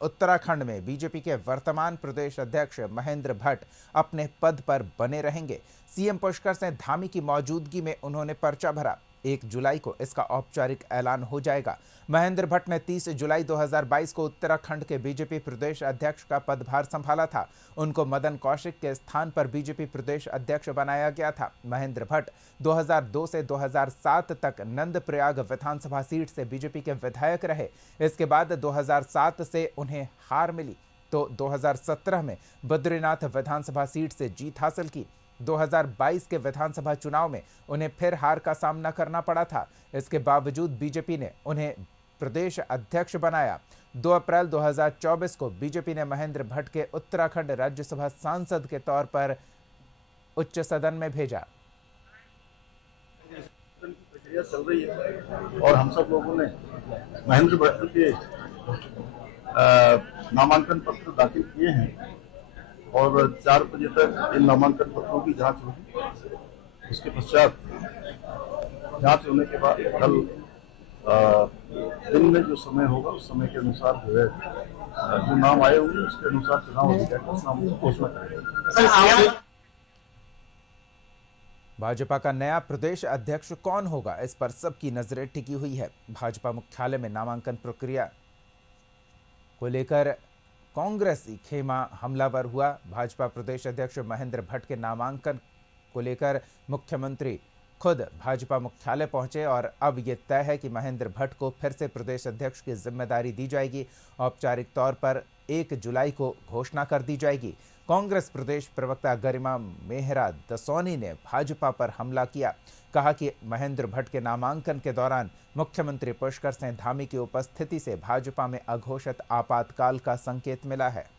उत्तराखंड में बीजेपी के वर्तमान प्रदेश अध्यक्ष महेंद्र भट्ट अपने पद पर बने रहेंगे। सीएम पुष्कर सिंह धामी की मौजूदगी में उन्होंने पर्चा भरा। 1 जुलाई को इसका औपचारिक ऐलान हो जाएगा। महेंद्र भट्ट ने 30 जुलाई 2022 को उत्तराखंड के बीजेपी प्रदेश अध्यक्ष का पदभार संभाला था। उनको मदन कौशिक के स्थान पर बीजेपी प्रदेश अध्यक्ष बनाया गया था। महेंद्र भट्ट 2002 से 2007 तक नंदप्रयाग विधानसभा सीट से बीजेपी के विधायक रहे। इसके बाद 2007 से उन्हें हार मिली तो 2017 में बद्रीनाथ विधानसभा सीट से जीत हासिल की। 2022 के विधानसभा चुनाव में उन्हें फिर हार का सामना करना पड़ा था। इसके बावजूद बीजेपी ने उन्हें प्रदेश अध्यक्ष बनाया। 2 अप्रैल 2024 को बीजेपी ने महेंद्र भट्ट के उत्तराखंड राज्यसभा सांसद के तौर पर उच्च सदन में भेजा। प्रक्रिया चल रही है और हम सब लोगों ने महेंद्र भट्ट के नामांकन पत्र दाखिल किए हैं और 4 बजे तक इन नामांकन पत्रों की जांच होगी। उसके पश्चात जांच होने के बाद कल दिन में जो समय होगा उस समय के अनुसार जो है जो नाम आए होंगे उसके अनुसार चुनाव अधिकारी उस नाम की घोषणा करेगा। भाजपा का नया प्रदेश अध्यक्ष कौन होगा, इस पर सबकी नजरें टिकी हुई है। भाजपा मुख्यालय में नामांकन प्रक्रिया को लेकर कांग्रेसी खेमा हमलावर हुआ। भाजपा प्रदेश अध्यक्ष महेंद्र भट्ट के नामांकन को लेकर मुख्यमंत्री खुद भाजपा मुख्यालय पहुंचे और अब यह तय है कि महेंद्र भट्ट को फिर से प्रदेश अध्यक्ष की जिम्मेदारी दी जाएगी। औपचारिक तौर पर 1 जुलाई को घोषणा कर दी जाएगी। कांग्रेस प्रदेश प्रवक्ता गरिमा मेहरा दसौनी ने भाजपा पर हमला किया। कहा कि महेंद्र भट्ट के नामांकन के दौरान मुख्यमंत्री पुष्कर सिंह धामी की उपस्थिति से भाजपा में अघोषित आपातकाल का संकेत मिला है।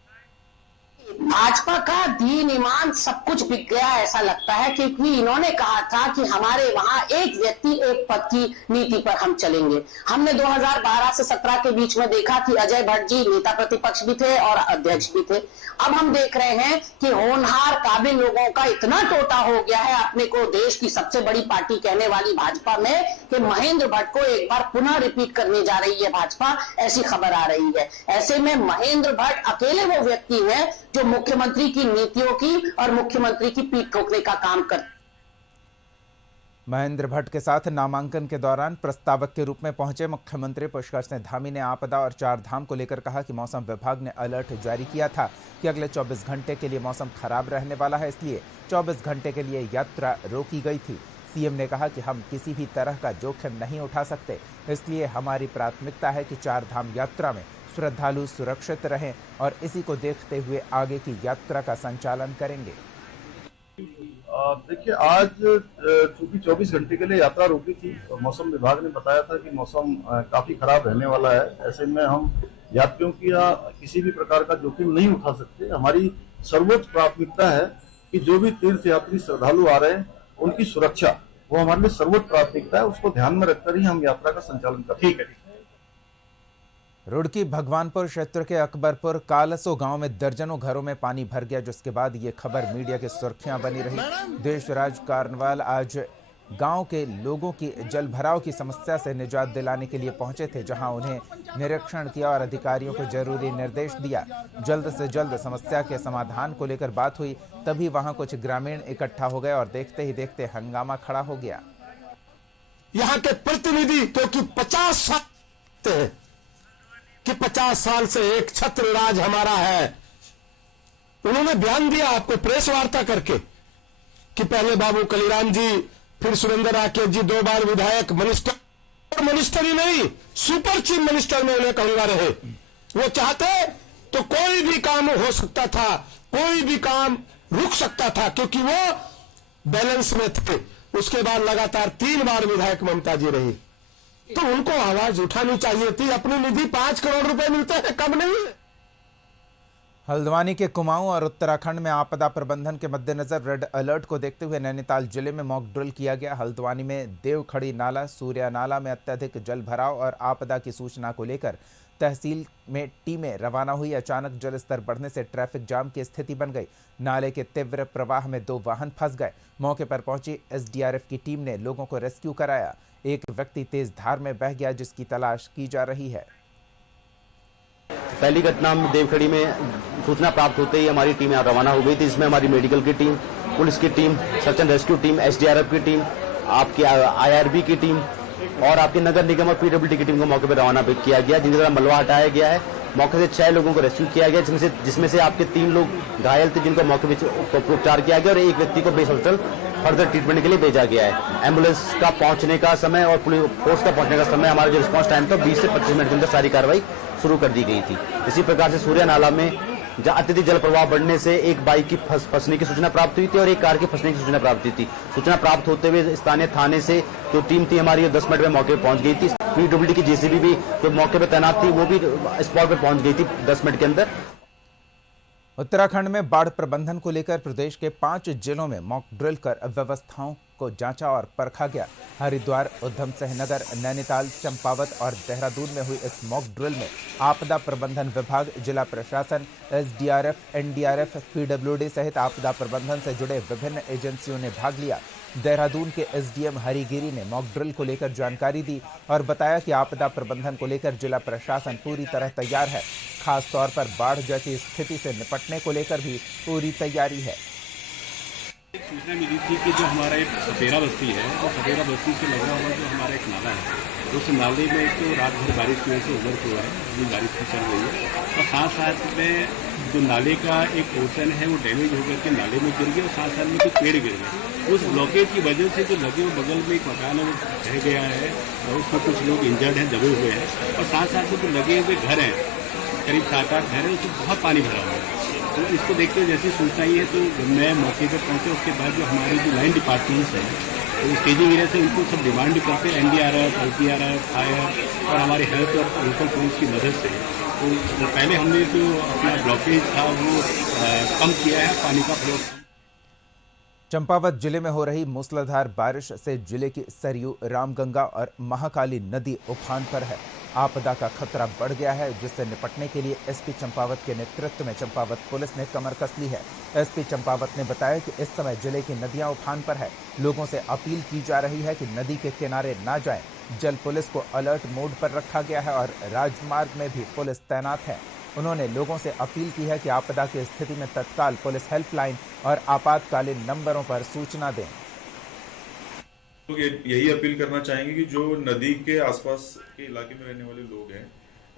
भाजपा का दीन ईमान सब कुछ बिक गया ऐसा लगता है, क्योंकि इन्होंने कहा था कि हमारे वहां एक व्यक्ति एक पद की नीति पर हम चलेंगे। हमने 2012 से 17 के बीच में देखा कि अजय भट्ट जी नेता प्रतिपक्ष भी थे और अध्यक्ष भी थे। अब हम देख रहे हैं कि होनहार काबिल लोगों का इतना टोटा हो गया है अपने को देश की सबसे बड़ी पार्टी कहने वाली भाजपा में कि महेंद्र भट्ट को एक बार पुनः रिपीट करने जा रही है भाजपा, ऐसी खबर आ रही है। ऐसे में महेंद्र भट्ट अकेले वो व्यक्ति है जो मुख्यमंत्री की नीतियों की और मुख्यमंत्री की पीठ ठोकने का काम कर। महेंद्र भट्ट के साथ नामांकन के दौरान प्रस्तावक के रूप में पहुंचे मुख्यमंत्री पुष्कर सिंह धामी ने आपदा और 4 धाम को लेकर कहा कि मौसम विभाग ने अलर्ट जारी किया था कि अगले 24 घंटे के लिए मौसम खराब रहने वाला है, इसलिए 24 घंटे के लिए यात्रा रोकी गई थी। सीएम ने कहा कि हम किसी भी तरह का जोखिम नहीं उठा सकते, इसलिए हमारी प्राथमिकता है कि 4 धाम यात्रा में श्रद्धालु सुरक्षित रहें और इसी को देखते हुए आगे की यात्रा का संचालन करेंगे। देखिए, आज चूंकि 24 घंटे के लिए यात्रा रोकी थी तो मौसम विभाग ने बताया था कि मौसम काफी खराब रहने वाला है। ऐसे में हम यात्रियों की या किसी भी प्रकार का जोखिम नहीं उठा सकते। हमारी सर्वोच्च प्राथमिकता है कि जो भी तीर्थ यात्री श्रद्धालु आ रहे हैं उनकी सुरक्षा, वो हमारे लिए सर्वोच्च प्राथमिकता है। उसको ध्यान में रखकर ही हम यात्रा का संचालन करते हैं। ठीक है। रुड़की भगवानपुर क्षेत्र के अकबरपुर कालसो गांव में दर्जनों घरों में पानी भर गया, जिसके बाद ये खबर मीडिया की सुर्खियां बनी रही। देशराज कार्निवाल आज गांव के लोगों की जलभराव की समस्या से निजात दिलाने के लिए पहुंचे थे, जहां उन्हें निरीक्षण किया और अधिकारियों को जरूरी निर्देश दिया। जल्द से जल्द समस्या के समाधान को लेकर बात हुई, तभी वहां कुछ ग्रामीण इकट्ठा हो गए और देखते ही देखते हंगामा खड़ा हो गया। यहाँ के प्रतिनिधि क्योंकि 50 साल से एक छत्र राज हमारा है, उन्होंने बयान दिया आपको प्रेस वार्ता करके कि पहले बाबू कलीराम जी, फिर सुरेंद्र राकेश जी 2 बार विधायक, मिनिस्टर ही नहीं सुपर चीफ मिनिस्टर में उन्हें कहूंगा रहे। वो चाहते तो कोई भी काम हो सकता था, कोई भी काम रुक सकता था, क्योंकि वो बैलेंस में थे। उसके बाद लगातार 3 बार विधायक ममता जी रही, तो उनको आवाज उठानी चाहिए थी। अपनी निधि 5 करोड़ रुपए मिलते हैं, कम नहीं है। हल्द्वानी के कुमाऊं और उत्तराखंड में आपदा प्रबंधन के मद्देनजर रेड अलर्ट को देखते हुए नैनीताल जिले में मॉक ड्रिल किया गया। हल्द्वानी में देवखड़ी नाला, सूर्या नाला में अत्यधिक जल भराव और आपदा की सूचना को लेकर तहसील में टीमें रवाना हुई। अचानक जल स्तर बढ़ने से ट्रैफिक जाम की स्थिति बन गई। नाले के तीव्र प्रवाह में 2 वाहन फंस गए। मौके पर पहुंची एसडीआरएफ की टीम ने लोगों को रेस्क्यू कराया। एक व्यक्ति तेज धार में बह गया, जिसकी तलाश की जा रही है। पहली घटना हम देवखड़ी में सूचना प्राप्त होते ही हमारी टीम यहाँ रवाना हो गई थी, जिसमें हमारी मेडिकल की टीम, पुलिस की team, search and rescue team, SDRF की टीम, आपकी IRB की टीम और आपकी नगर निगम और PWD की टीम को मौके पर रवाना किया गया, जिनके द्वारा मलबा हटाया गया है। मौके से 6 लोगों को रेस्क्यू किया गया, जिसमें से आपके 3 लोग घायल थे, जिनको मौके पर उपचार किया गया और एक व्यक्ति को बेस हॉस्पिटल फर्दर ट्रीटमेंट के लिए भेजा गया है। एम्बुलेंस का पहुंचने का समय और पुलिस फोर्स का पहुंचने का समय, हमारा जो रिस्पांस टाइम था 20 से 25 मिनट के अंदर सारी कार्रवाई शुरू कर दी गई थी। इसी प्रकार से सूर्या नाला में अत्यधिक जल प्रवाह बढ़ने से एक बाइक की फंसने की सूचना प्राप्त हुई थी और एक कार की फंसने की सूचना प्राप्त हुई थी। सूचना प्राप्त होते हुए स्थानीय थाने से जो टीम थी हमारी 10 मिनट में मौके पर पहुंच गई थी। PWD की JCB भी जो मौके पर तैनात थी वो भी स्पॉट पर पहुंच गई थी 10 मिनट के अंदर। उत्तराखंड में बाढ़ प्रबंधन को लेकर प्रदेश के 5 जिलों में मॉक ड्रिल कर व्यवस्थाओं को जांचा और परखा गया। हरिद्वार, उधम सिंह नगर, नैनीताल, चंपावत और देहरादून में हुई इस मॉक ड्रिल में आपदा प्रबंधन विभाग, जिला प्रशासन, SDRF, NDRF, PWD सहित आपदा प्रबंधन से जुड़े विभिन्न एजेंसियों ने भाग लिया। देहरादून के SDM हरिगिरी ने मॉक ड्रिल को लेकर जानकारी दी और बताया कि आपदा प्रबंधन को लेकर जिला प्रशासन पूरी तरह तैयार है। खास तौर पर बाढ़ जैसी स्थिति से निपटने को लेकर भी पूरी तैयारी है। एक सूचना मिली थी कि जो हमारा एक सपेरा बस्ती है, वो सपेरा बस्ती से लगा हुआ जो हमारा एक नाला है, उस नाले में तो रात भर बारिश की वजह से ओवर हुआ है, अभी बारिश भी चल रही है और साथ साथ में जो नाले का एक पोर्शन है वो डैमेज होकर के नाले में गिर गया और साथ साथ में कुछ पेड़ गिर गए। उस ब्लॉकेज की वजह से जो लगे हुए बगल में एक मकान है वो ढह गया है और उसमें कुछ लोग इंजर्ड हैं, दबे हुए हैं और साथ साथ में जो लगे हुए घर हैं, करीब 7-8 घर हैं, उसमें बहुत पानी भरा हुआ है। तो इसको देखते हुए जैसी सूचना आई है तो मैं मौके पर पहुंचे। उसके बाद जो हमारी जो लाइन डिपार्टमेंट्स हैं तो स्टेजिंग एरिया से उनको सब डिमांड भी करते हैं, NDRF, LPRF, फायर और हमारी हेल्थ और लोकल पुलिस की मदद से। तो पहले हमने जो अपना ब्लॉकेज था वो कम किया है, पानी का फ्लो। चंपावत जिले में हो रही मूसलाधार बारिश से जिले की सरयू, रामगंगा और महाकाली नदी उफान पर है। आपदा का खतरा बढ़ गया है, जिससे निपटने के लिए SP चंपावत के नेतृत्व में चंपावत पुलिस ने कमर कस ली है। SP चंपावत ने बताया कि इस समय जिले की नदियां उफान पर है। लोगों से अपील की जा रही है कि नदी के किनारे ना जाएं। जल पुलिस को अलर्ट मोड पर रखा गया है और राजमार्ग में भी पुलिस तैनात है। उन्होंने लोगों से अपील की है कि आपदा की स्थिति में तत्काल पुलिस हेल्पलाइन और आपातकालीन नंबरों पर सूचना दें। तो यही अपील करना चाहेंगे कि जो नदी के आसपास के इलाके में रहने वाले लोग हैं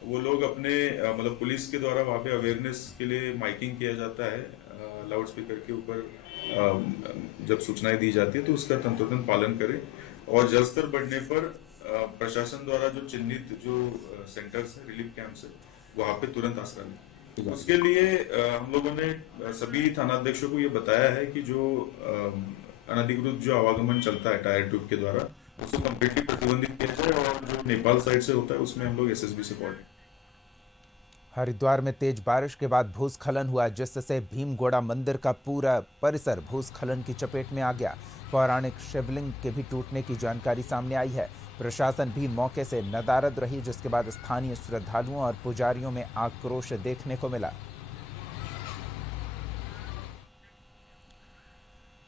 वो लोग अपने मतलब पुलिस के द्वारा वहाँ पे अवेयरनेस के लिए माइकिंग किया जाता है, लाउड स्पीकर के ऊपर जब सूचनाएं दी जाती है तो उसका तंतोतंत पालन करें और जलस्तर बढ़ने पर प्रशासन द्वारा जो चिन्हित जो सेंटर्स है, रिलीफ कैंप्स है, वहाँ पे तुरंत आश्रय लें। उसके लिए हम लोगों ने सभी थानाध्यक्षों को ये बताया है कि जो अनधिकृत जो आवागमन चलता है टायर ट्यूब के द्वारा उसको कम्प्लीटली प्रतिबंधित किया जाए और जो नेपाल साइड से होता है उसमें हम लोग SSB से कोऑर्डिनेट। हरिद्वार में तेज बारिश के बाद भूस्खलन हुआ, जिससे भीमगोड़ा मंदिर का पूरा परिसर भूस्खलन की चपेट में आ गया। पौराणिक शिवलिंग के भी टूटने की जानकारी सामने आई है। प्रशासन भी मौके से नदारद रही, जिसके बाद स्थानीय श्रद्धालुओं और पुजारियों में आक्रोश देखने को मिला।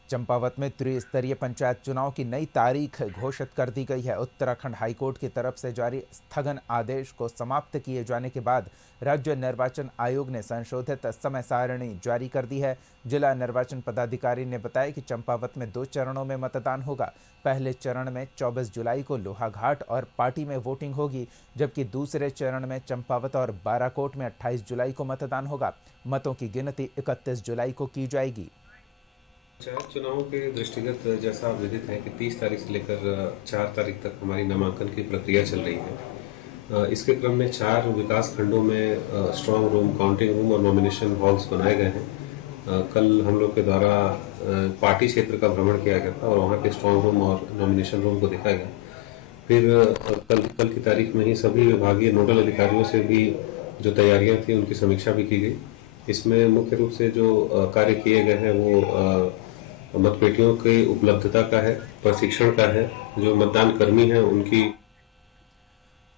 चंपावत में त्रिस्तरीय पंचायत चुनाव की नई तारीख घोषित कर दी गई है। उत्तराखंड हाईकोर्ट की तरफ से जारी स्थगन आदेश को समाप्त किए जाने के बाद राज्य निर्वाचन आयोग ने संशोधित समय सारणी जारी कर दी है। जिला निर्वाचन पदाधिकारी ने बताया कि चंपावत में 2 चरणों में मतदान होगा। पहले चरण में 24 जुलाई को लोहाघाट और पाटी में वोटिंग होगी, जबकि दूसरे चरण में चंपावत और बाराकोट में 28 जुलाई को मतदान होगा। मतों की गिनती 31 जुलाई को की जाएगी। पंचायत चुनाव के दृष्टिगत जैसा आप विदित है कि 30 तारीख से लेकर 4 तारीख तक हमारी नामांकन की प्रक्रिया चल रही है। इसके क्रम में 4 विकास खंडों में स्ट्रांग रूम, काउंटिंग रूम और नॉमिनेशन हॉल्स बनाए गए हैं। कल हम लोग के द्वारा पार्टी क्षेत्र का भ्रमण किया गया था और वहाँ के स्ट्रांग रूम और नॉमिनेशन रूम को देखा गया। फिर कल की तारीख में ही सभी विभागीय नोडल अधिकारियों से भी जो तैयारियाँ थी उनकी समीक्षा भी की गई। इसमें मुख्य रूप से जो कार्य किए गए हैं वो मतपेटियों की उपलब्धता का है, प्रशिक्षण का है, जो मतदान कर्मी हैं उनकी।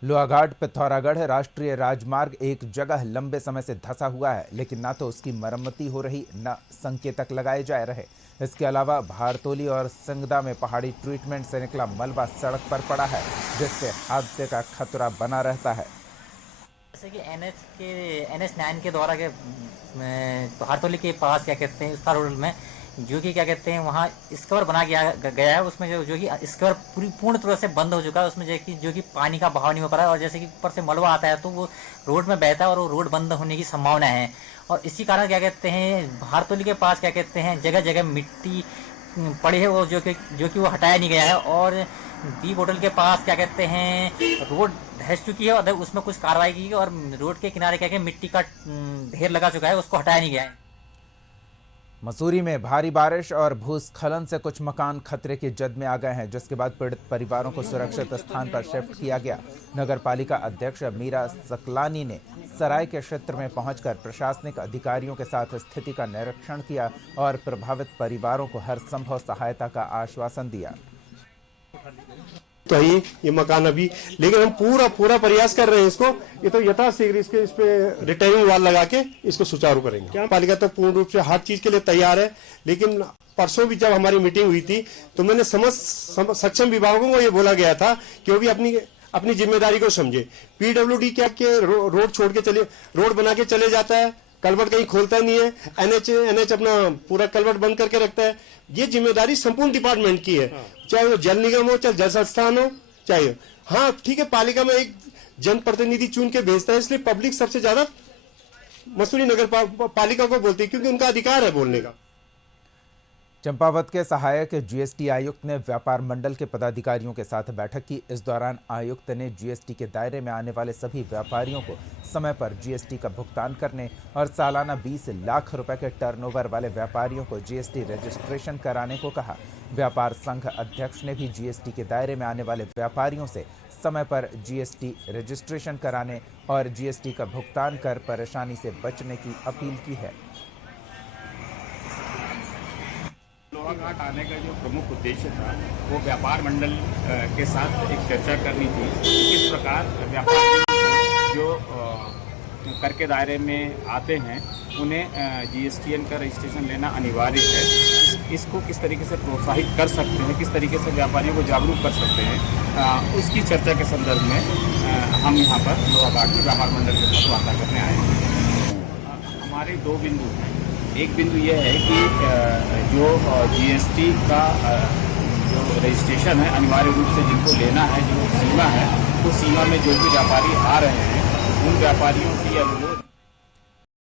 लोहाघाट पिथौरागढ़ राष्ट्रीय राजमार्ग एक जगह लंबे समय से धंसा हुआ है, लेकिन ना तो उसकी मरम्मती हो रही, न संकेतक लगाए जा रहे। इसके अलावा भारतोली और सिंगदा में पहाड़ी ट्रीटमेंट से निकला मलबा सड़क पर पड़ा है, जिससे हादसे का खतरा बना रहता है। जैसे कि NH9 के द्वारा के हरतौली के पास क्या कहते हैं उसका रोड में जो कि क्या कहते हैं वहाँ स्कवर बना गया है, उसमें जो कि स्कवर पूर्ण तरह से बंद हो चुका है। उसमें जो कि पानी का बहाव नहीं हो पा रहा है और जैसे कि ऊपर से मलबा आता है तो वो रोड में बहता है और वो रोड बंद होने की संभावना है। और इसी कारण क्या कहते हैं हरतौली के पास क्या कहते हैं जगह जगह मिट्टी पड़ी है वो जो कि वो हटाया नहीं गया है। और दीप होटल के पास क्या कहते हैं रोड धंस चुकी है और उसमें कुछ कार्रवाई की और रोड के किनारे क्या मिट्टी का ढेर लगा चुका है, उसको हटाया नहीं गया है। मसूरी में भारी बारिश और भूस्खलन से कुछ मकान खतरे की जद में आ गए हैं, जिसके बाद पीड़ित परिवारों को सुरक्षित स्थान पर शिफ्ट किया गया। नगर पालिका अध्यक्ष मीरा सकलानी ने सराय के क्षेत्र में पहुंचकर प्रशासनिक अधिकारियों के साथ स्थिति का निरीक्षण किया और प्रभावित परिवारों को हर संभव सहायता का आश्वासन दिया। तो ये मकान अभी, लेकिन हम पूरा प्रयास कर रहे हैं इसको, ये तो यथाशीघ्र इस पे रिटेनिंग वाल लगा के इसको सुचारू करेंगे। क्या पालिका तो पूर्ण रूप से हर चीज के लिए तैयार है, लेकिन परसों भी जब हमारी मीटिंग हुई थी तो मैंने सक्षम विभागों को ये बोला गया था कि वो भी अपनी जिम्मेदारी को समझे। PWD क्या के रोड छोड़ के रोड बना के चले जाता है, कलवर्ट कहीं खोलता नहीं है, NH अपना पूरा कलवर्ट बंद करके रखता है। ये जिम्मेदारी संपूर्ण डिपार्टमेंट की है, चाहे वो जल निगम हो, चाहे जल संस्थान हो, चाहे हाँ ठीक है पालिका में एक जनप्रतिनिधि चुन के भेजता है, इसलिए पब्लिक सबसे ज्यादा मसूरी नगर पालिका को बोलती है क्योंकि उनका अधिकार है बोलने का। चंपावत के सहायक GST आयुक्त ने व्यापार मंडल के पदाधिकारियों के साथ बैठक की। इस दौरान आयुक्त ने GST के दायरे में आने वाले सभी व्यापारियों को समय पर GST का भुगतान करने और सालाना 20 लाख रुपए के टर्नओवर वाले व्यापारियों को GST रजिस्ट्रेशन कराने को कहा। व्यापार संघ अध्यक्ष ने भी GST के दायरे में आने वाले व्यापारियों से समय पर GST रजिस्ट्रेशन कराने और GST का भुगतान कर परेशानी से बचने की अपील की है। लोहाघाट आने का जो प्रमुख उद्देश्य था वो व्यापार मंडल के साथ एक चर्चा करनी थी। किस प्रकार व्यापारी जो कर के दायरे में आते हैं उन्हें GSTN का रजिस्ट्रेशन लेना अनिवार्य है। इसको किस तरीके से प्रोत्साहित कर सकते हैं, किस तरीके से व्यापारियों को जागरूक कर सकते हैं, उसकी चर्चा के संदर्भ में हम यहाँ पर लोहाघाट में व्यापार मंडल के साथ वार्ता करने आए हैं। हमारे दो बिंदु हैं। एक बिंदु यह है कि जो GST का जो रजिस्ट्रेशन है अनिवार्य रूप से जिनको लेना है, जो सीमा है, उस सीमा में जो भी व्यापारी आ रहे हैं उन व्यापारियों से अनुरोध